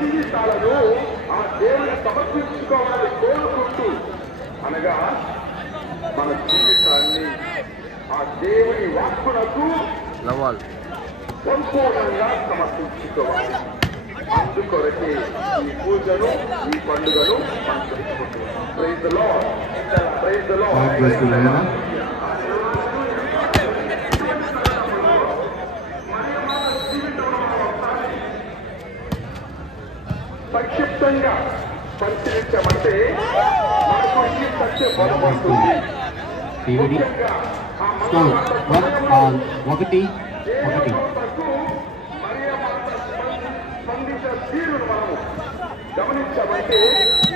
జీవితాలను ఆ దేవుని సమర్పించుకోవాలని కోరుకుంటూ, అనగా మన జీవితాన్ని ఆ దేవుని వాక్కునకు సంపూర్ణంగా సమర్పించుకోవాలి. అందుకొరకే ఈ పూజను, ఈ పండుగను మనం చేసుకుంటున్నాం. Praise the Lord, praise the Lord. సంక్షిప్తంగా పరిశీలించమంటే మనకు ఈ సత్యం బలపడుతుంది. ముఖ్యంగా స్పందించిన తీరును మనము గమనించమంటే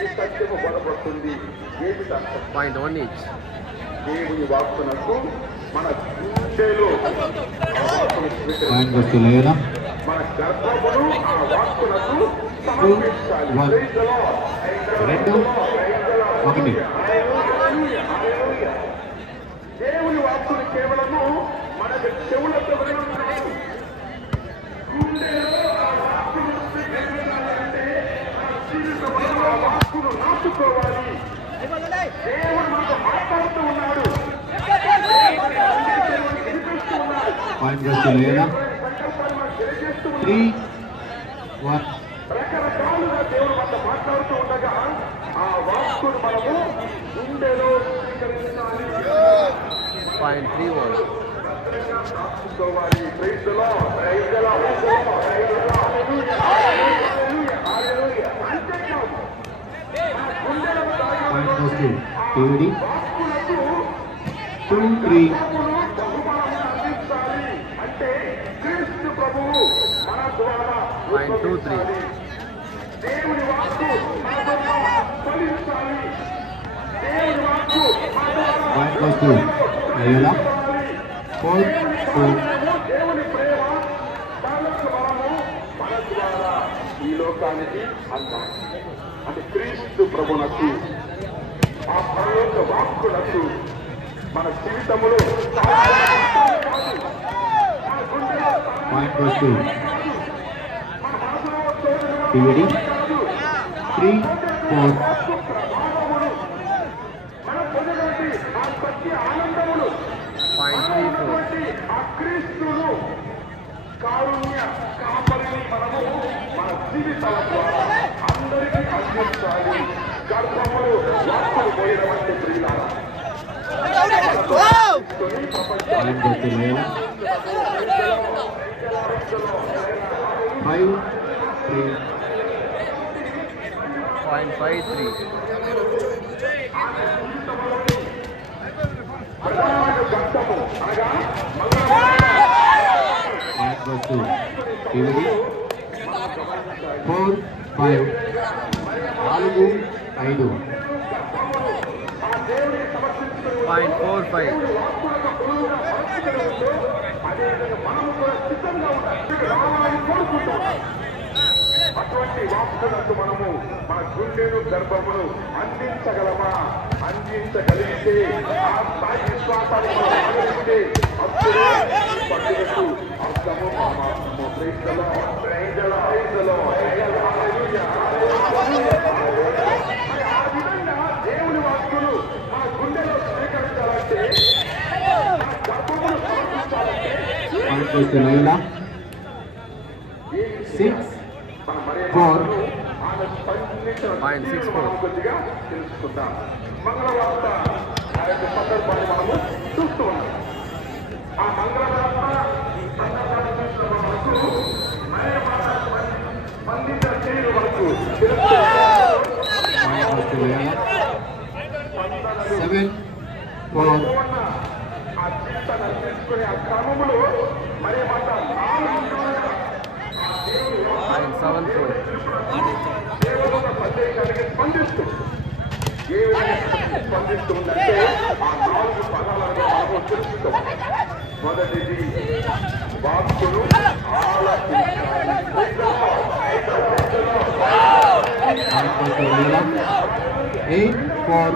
ఈ సత్యము బలపడుతుంది. ఏమిటంటే దేవుని వాక్కునకు మన గుండెలో మన గర్భమును ఆ వాక్కునకు సమర్పించాలి. దేవుని వాక్కును కేవలము మన చెవులతో వాక్కును నాటుకోవాలి. దేవుడు మనకు మాట్లాడుతూ ఉన్నాడు, రకరకాలుగా దేవుడు మనతో మాట్లాడుతూ ఉండగా ఆ వాక్కును మనము గుండెలో స్వీకరించాలి. నాటుకోవాలి. Praise the Lord, praise the Lord, అంతేకాదు గుండెలో అందించాలి. అంటే క్రీస్తు ప్రభువు మన ద్వారా దేవుని వాక్కు మన ద్వారా ఫలించాలి. దేవుని వాక్కు దేవుని ప్రేమ బలము మన ద్వారా ఈ లోకానికి అందాం. అంటే క్రీస్తు ప్రభునకు ఆ పరలోక వాక్కులకు మన జీవితంలో ఆనందములు ఆ క్రీస్తును కారుణ్య కాపరిని మనము మన జీవితాల ద్వారా అందరికీ అందించాలి. గర్భములు వాక్కులు పోయడం అంటే ప్రియులారా గంటము అనగా 4-5 అటువంటి వాక్కులకు మనము మన గుండెను గర్భమును అందించగలమా? అందించగలిగితే ఆ స్థాయి విశ్వాసాన్ని మనం ఆలోచిస్తే అప్పుడే పండుగకు అర్థము పరమాత్మము. ఆ విధంగా దేవుని వాక్కులు మన గుండెలో స్వీకరించాలంటే గర్భమును సమర్పించాలంటే 6-4 కొద్దిగా తెలుసుకుందాం. మంగళవార్త ఆ యొక్క సందర్భాన్ని మనము చూస్తూ ఉన్నాం. ఆ మంగళవార్త స్పందించిన తీరు వరకు ఆ జీవితాన్ని అర్పించుకునే ఆ క్రమములు మరి మాట సందేశానికి స్పందిస్తూ ఏ విధంగా స్పందిస్తుందంటే ఆ 4 పదాలను మనము తెలుసుకో. మొదటిది వాక్కును ఆలకించాలి. 8-4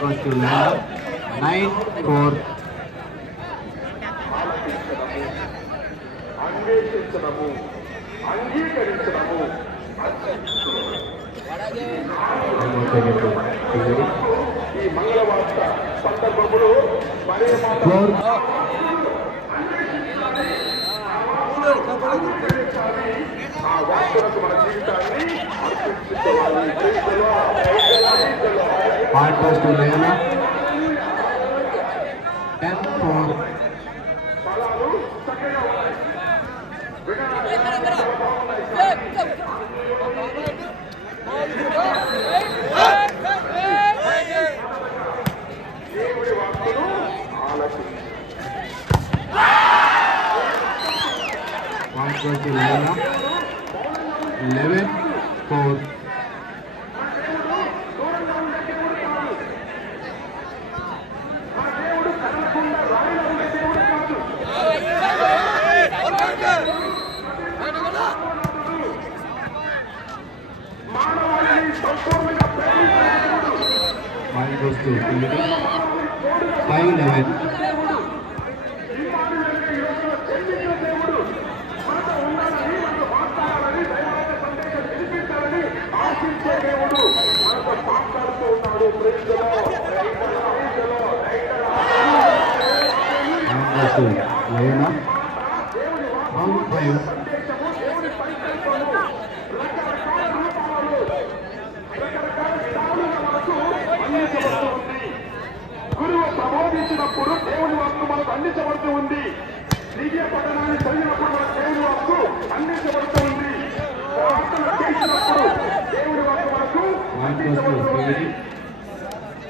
Goes to Leila. 9-4. అన్వేషించడము అంగీకరించడము ఈ మంగళవార్త సందర్భములో ఆ వార్తలకు మన జీవితాన్ని అర్పించుకోవాలి. Point goes to Leila. 10-4. ఫలాలు చక్కగా ఉన్నాయి. దేవుడి వాక్కును ఆలకించు. Point goes to Leila. 11-4. మానవాళిని సంపూర్ణంగా ప్రేమించేవాడు. Point goes to Pili. 5-11. ఇమ్మానుయేలుగా ఈ రోజున చెల్లించిన దేవుడు మనతో ఉండాలని, మనతో మాట్లాడాలని, దైవాలయ సందేశం వినిపించాలని ఆశించే దేవుడు మనతో మాట్లాడుతూ ఉన్నాడు. Praise the Lord. Point goes to Leila. 1-5. సందేశము దేవుని పరికల్పము రకరకాల రూపాలలో రకరకాల విధాలుగా మనకు అందించబడుతూ ఉంది. గురువు ప్రబోధించినప్పుడు దేవుని వాక్కు మనకు అందించబడుతూ ఉంది. దివ్య పఠనాన్ని చదివినప్పుడు మన దేవుని వాక్కు అందించబడుతూ ఉంది. ప్రార్థన చేసినప్పుడు దేవుని వాక్కు మనకు Point goes to Pili.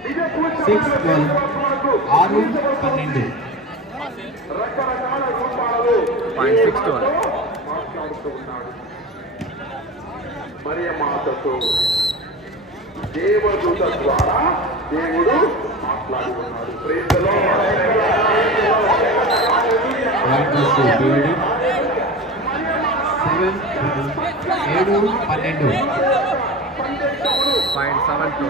దివ్య పూజ 6-12. మనకు 6-12. రకరకాల రూపాలలో Point 6-12. మాట్లాడుతూ ఉన్నాడు. మరియ మాతతో దేవదూత ద్వారా దేవుడు మాట్లాడి ఉన్నాడు. Praise the Lord. Point goes to Pili. 7-12. Point 7-2.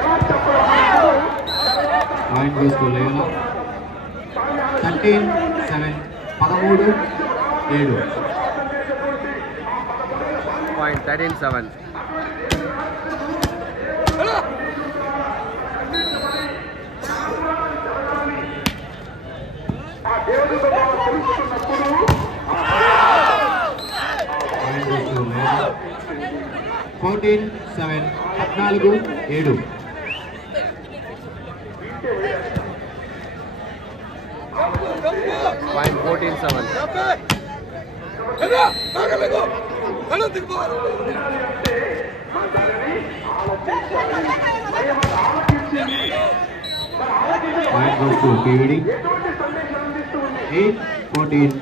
ఎలా చెప్పాలి? Point goes to Leila. 13-7. 13-7. Point 13-7. ఆ దేవుడి ద్వారా తెలుసుకున్నప్పుడు Point goes to Leila. 14-7. 14-7. Point 14-7. మన దానిని ఆలోచించాలి. మరియమ్మ ఆలోచించింది. మరి ఆలోచించిన Point goes to PVD. ఎటువంటి సందేశం అందిస్తూ ఉంది? 8-14.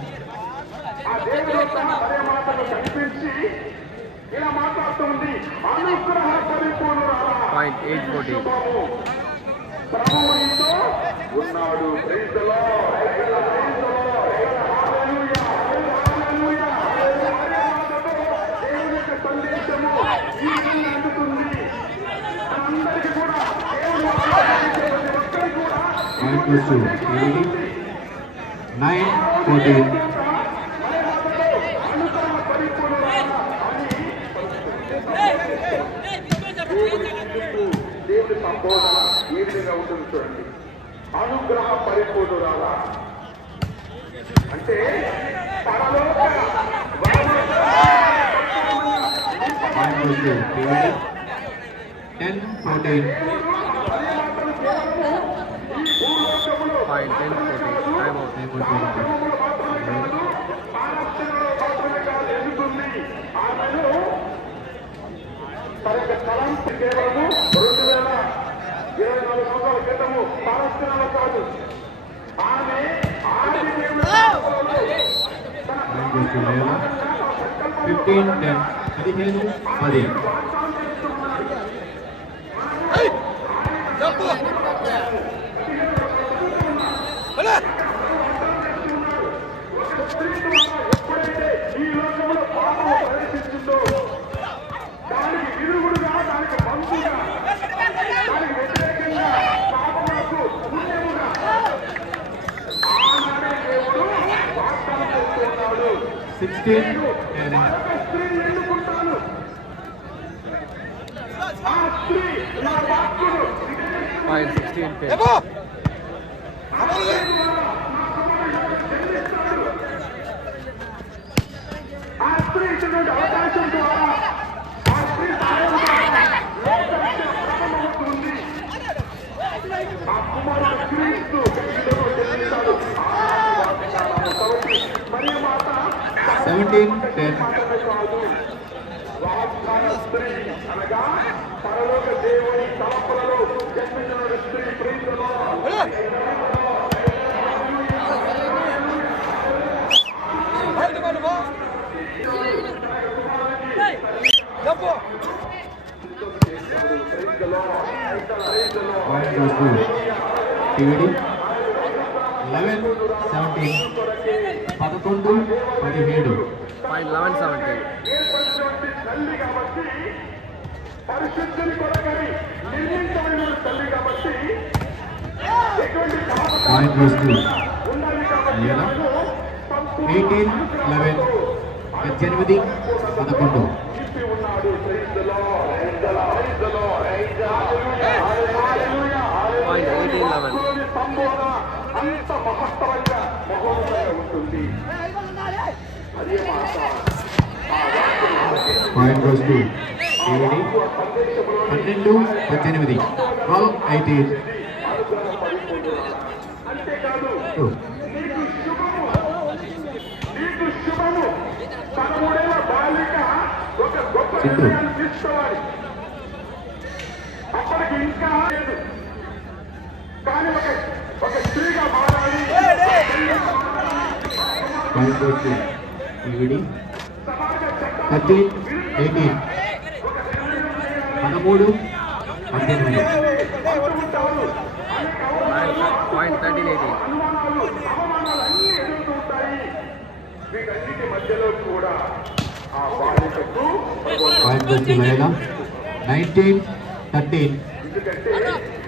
ఆ దేవుడు మరియమాతను కనిపించి ఇలా మాట్లాడుతుంది. అనుగ్రహ పరిపూర్ణురాలా, Point 8-14. శుభము. ప్రభువు నీతో ఉన్నాడు. Praise the Lord. Praise the Lord. Hallelujah. Hallelujah. మరియమాతతో దేవుని యొక్క సందేశము ఈ విధంగా అందుతుంది. మనందరికీ కూడా దేవుని వాక్యాన్ని ప్రతి ఒక్కరికి కూడా Point goes to PVD. 9-14. దేవుడి సంబోధన ఈ విధంగా ఉంటుంది చూడండి. అనుగ్రహ పరిపూర్ణురాలా అంటే పరలోక Point goes to PVD. 10-14. ఈ భూలోకములో Point 10-14. Time out. మానవులలో మాత్రమే కాదు ఎదుగుతుంది. ఆమెను తన యొక్క తలంపు కేవలము 2024 సంవత్సరాల క్రితము పాలస్తీనాలో కాదు. ఆమె ఆది దేవుని Point goes to Leila. సంకల్పం 15-10 15-10 ఎప్పుడైతే ఈ లోకంలో పాపం ప్రవేశించిందో దానికి విరుగుడుగా, దానికి బంధుగా, దానికి వ్యతిరేకంగా, పాపములకు పుణ్యముగా ఆనాడే దేవుడు వాగ్దానం చేస్తున్నాడు. 16-10 ఒక స్త్రీని ఎన్నుకుంటాను, ఆ స్త్రీ నా భక్తుడు, పాయింట్ 16-10. ఆ స్త్రీ ఇచ్చినటువంటి అవకాశం ద్వారా, ఆ స్త్రీ సహాయం ద్వారా లోకరక్షణ ప్రారంభమవుతుంది. ఆ కుమారుడు క్రీస్తు ఇదిగో జన్మిస్తాడు. కాబట్టి మరియ మాత 17-10 మాత్రమే కాదు, వాగ్దాన స్త్రీ అనగా పరలోక దేవుని తలపులలో జన్మించిన స్త్రీ. ప్రీతిలో Point goes to TVD 11-17 11-17 point 11-17. ఏర్పడినటువంటి తల్లి కాబట్టి, పరిశుద్ధుని కొరకని నిర్మించబడిన తల్లి కాబట్టి, ఎటువంటి Point goes to ఉండాలి కాబట్టి Lela మనకు 18-11 18-11 ఇప్పి ఉన్నాడు. Praise the Lord. Praise the Lord. Praise the Lord. Praise the Lord. Hallelujah. Point 18-11. దేవుని సంబోధన అంత మహత్తరంగా మహోన్నతంగా ఉంటుంది. అదే మాట Point goes to TVD 12-18 12-18 అంతేకాదు, 2 నీకు శుభము, 13 ఏళ్ల బాలిక ఒక గొప్ప చిట్టు. నిర్ణయాన్ని తీసుకోవాలి. అప్పటికి ఇంకా లేదు, కానీ ఒక స్త్రీగా మారాలి. Point goes to TVD సమాజ చట్టం 13-18 13-18 ఉంటారు. పాయింట్ 13-18. అనుమానాలు, అవమానాలు అన్నీ ఎదుగుతూ ఉంటాయి. వీటన్నిటి మధ్యలో కూడా ఆ బాలికకు Point goes to Lela 19-13 ఎందుకంటే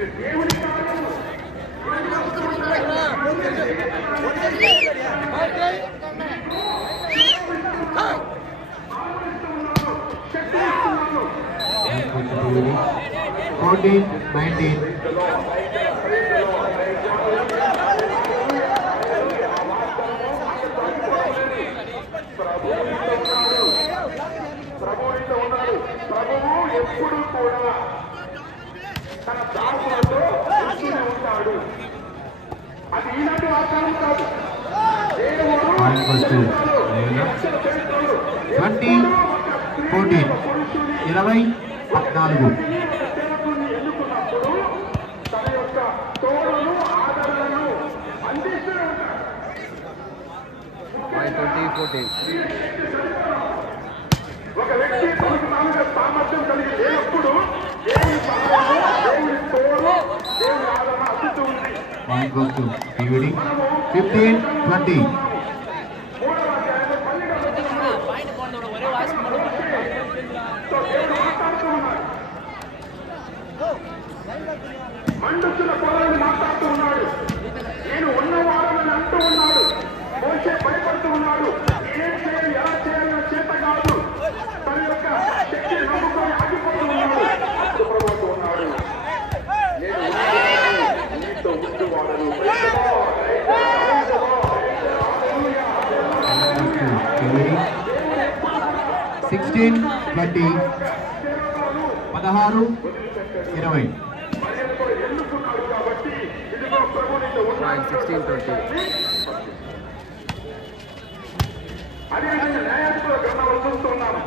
ఇది దేవుని కార్యము. Point goes to TVD 14-19 ప్రభువుతో ఉన్నాడు. ప్రభువు ఎప్పుడు కూడా తన దాసులతో ఉంటూనే ఉంటాడు. అది ఈనాటి వాగ్దానం కాదు. దేవుడు Point goes to Lela 20-14 20-14 సేవకుని ఎన్నుకున్నప్పుడు తన యొక్క తోడును, ఆదరణను అందిస్తూనే ఉంటాడు. పాయింట్ 20-14. ఒక వ్యక్తి తనకు తానుగా సామర్థ్యం కలిగి లేనప్పుడు దేవుని సహాయము, దేవుని తోడు, దేవుని ఆదరణ అందుతూ ఉంది. Point goes to TVD 15-20 మూడవ అధ్యాయంలో 12వ వచనంలో దేవుడు మాట్లాడుతూ ఉన్నాడు. మండుతున్న పొలాన్ని మాట్లాడుతూ ఉన్నాడు. నేను ఉన్నవాడని అంటూ ఉన్నాడు. మోషే భయపడుతూ ఉన్నాడు. ఏం చేయాలి, ఎలా చేయాలని చేత కాదు. తన యొక్క శక్తిని నమ్ముకొని ఆగిపోతూ ఉన్నాడు. అప్పుడు ప్రభువు ఉన్నాడు, నేను ఉన్నవాడను, నీతో ఉండువాడను. TVD 16-20 16-20 మరియతో ఎన్నుకున్నాడు కాబట్టి ఇదిగో ప్రభు నీతో ఉన్నాడు. పాయింట్ 16-20. అదేవిధంగా న్యాయాధిపతుల గ్రంథంలో చూస్తున్నాము.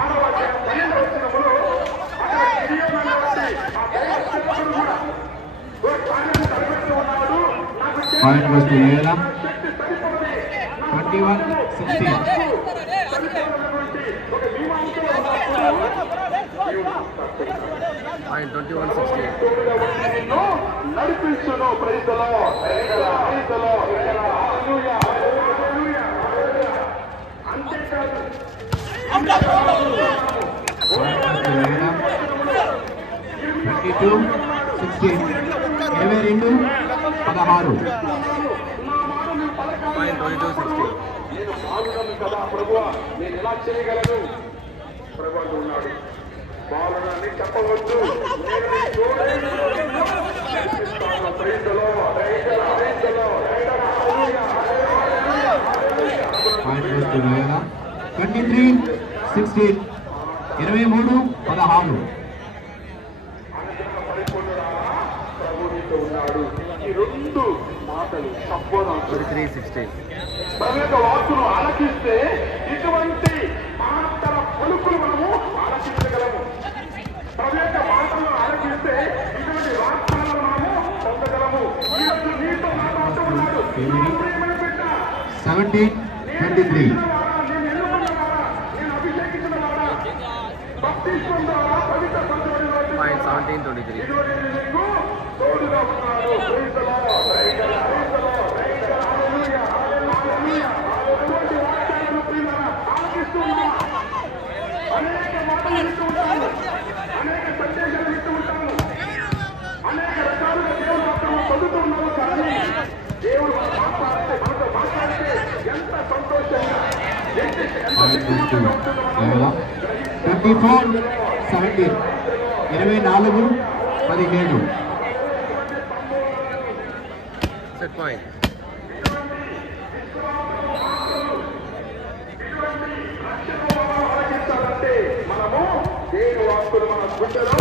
6వ అధ్యాయం 12వ వచనములో అక్కడ గిడియోను అనేటువంటి ఆ దైవ సేవకుడు కూడా ఓ కార్యం తలపెడుతూ ఉన్నాడు. నాకు Point goes to Lela శక్తి సరిపోదు, 21-16 సరిపోదన్నటువంటి పాయింట్ 21-16. నిన్ను నడిపించును. ప్రైజ్లో అంతేకాదు Twenty-two, 16. 22, 16. పాయింట్ 22-16. నేను బాలుడను కదా ప్రభువా, నేను ఎలా చేయగలను? ప్రభు ఉన్నాడు. బాలుడని చెప్పవద్దు. నేను నీ తోడేను. నడిపిస్తాను. ప్రైజ్లో Point goes to Loyola. 23, 16. 23, 16. ప్రభు నీతో ఉన్నాడు. ఈ రెండు మాటలు సంపూర్ణ 23-16. ప్రభు యొక్క వాక్కును ఆలకిస్తే ఇటువంటి మహత్తర పలుకులు మనము ఆలకించగలము. ప్రభు యొక్క మాటలను ఆలకిస్తే ఇటువంటి వాక్యాలను మనము పొందగలము. ఈరోజు నీతో మాట్లాడుతూ ఉన్నాడు. ప్రియమైన బిడ్డ, 17, 23. నేను ఎన్నుకున్నవాడా, నేను అభిషేకించిన వాడా, భక్తిత్వం ద్వారా పవిత్ర పంచబడిన పాయింట్ 17-23. ఇటువంటి నీకు తోడుగా ఉన్నాడు. Praise the Lord. Praise the Lord. Praise the Lord. Hallelujah. Hallelujah. అటువంటి వాక్యాలను ప్రియులారా ఆలకిస్తూ ఉన్నాం. అనేక మాటలు వింటూ ఉంటాము. అనేక సందేశాలు వింటూ ఉంటాము. అనేక రకాలుగా దేవుడు వాక్యం పొందుతూ ఉన్నాము. కానీ దేవుడు మనతో మాట్లాడితే ఎంత సంతోషంగా ఎంత Point goes to Loyola. 24, 17. 24, 17. Set point. ఆలకించాలంటే మనము దేవుని వాక్కులు మన గుండెలో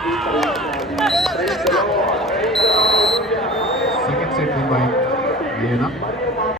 స్వీకరించాలి. Praise the Lord. Second set win by Loyola.